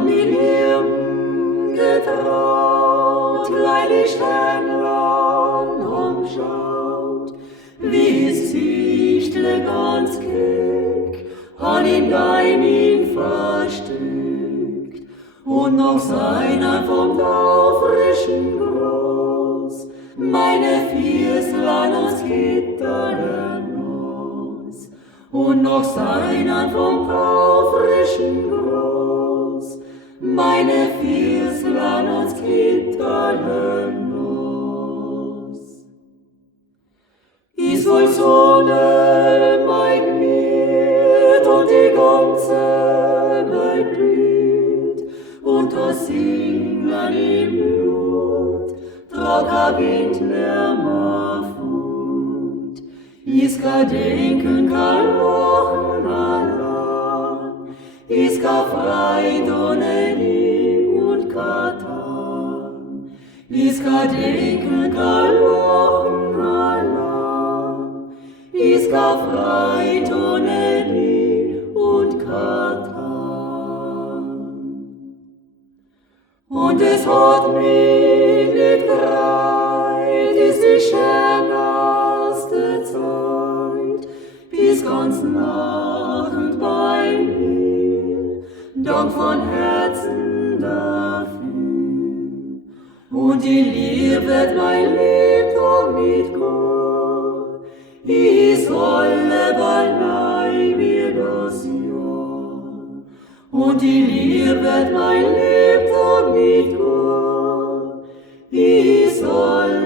an die Lieben getraut, weil ich lang umschaut, wie es sichtle ganz keck, an ihm dein ihn versteckt, und noch seiner vom taufrischen Groß, meine Vierslein uns Gitterlen aus, und noch seiner vom taufrischen Groß, meine Vierslein uns Gitterlen aus. Ich soll Sonne mein Miet und die ganze Welt blüht, und das Singen im Blut, trag a Wind nimmer fut. Ich kann denken, kann lachen allein, ich kann Freit ohne Lieb und Katan. Ich kann denken, kann lachen allein, ich kann Freit ohne Lieb und Katan. Und es hat mich nicht greit, ist die schönste Zeit, bis ganz Nacht bei mir, Dank von Herzen dafür. Und die Liebe wird mein Lebtag nicht gehen, ich solle bald wie das Jahr. Und die Liebe wird mein Lebtag nicht gehen, ich soll